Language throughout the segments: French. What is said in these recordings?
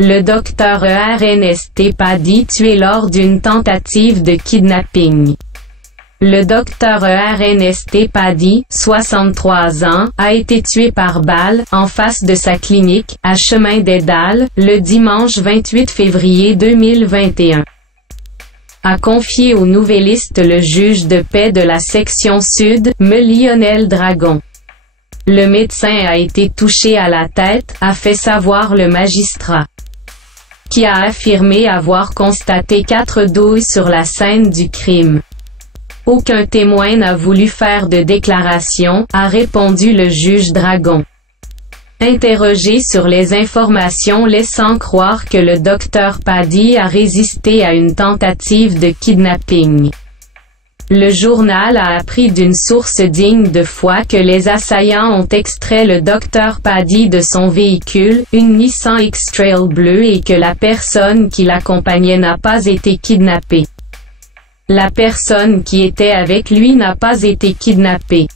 Le docteur Ernest Paddy tué lors d'une tentative de kidnapping. Le docteur Ernest Paddy, 63 ans, a été tué par balle, en face de sa clinique, à Chemin des Dalles, le dimanche 28 février 2021. A confié au Nouvelliste le juge de paix de la section sud, me Lionel Dragon. Le médecin a été touché à la tête, a fait savoir le magistrat, qui a affirmé avoir constaté 4 douilles sur la scène du crime. Aucun témoin n'a voulu faire de déclaration, a répondu le juge Dragon. Interrogé sur les informations laissant croire que le docteur Paddy a résisté à une tentative de kidnapping. Le journal a appris d'une source digne de foi que les assaillants ont extrait le docteur Paddy de son véhicule, une Nissan X-Trail bleue, et que la personne qui l'accompagnait n'a pas été kidnappée. La personne qui était avec lui n'a pas été kidnappée.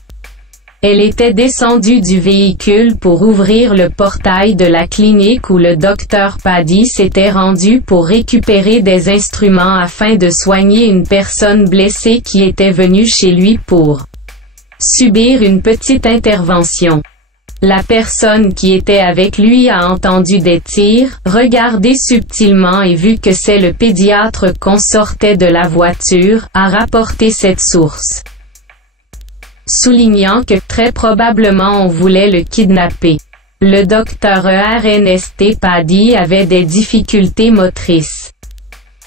Elle était descendue du véhicule pour ouvrir le portail de la clinique où le docteur Paddy s'était rendu pour récupérer des instruments afin de soigner une personne blessée qui était venue chez lui pour subir une petite intervention. La personne qui était avec lui a entendu des tirs, regardé subtilement et vu que c'est le pédiatre qu'on sortait de la voiture, a rapporté cette source, soulignant que, très probablement on voulait le kidnapper. Le docteur Ernest Paddy avait des difficultés motrices.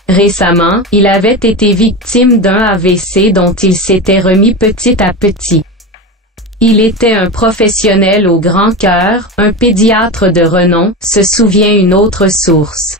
Récemment, il avait été victime d'un AVC dont il s'était remis petit à petit. Il était un professionnel au grand cœur, un pédiatre de renom, se souvient une autre source.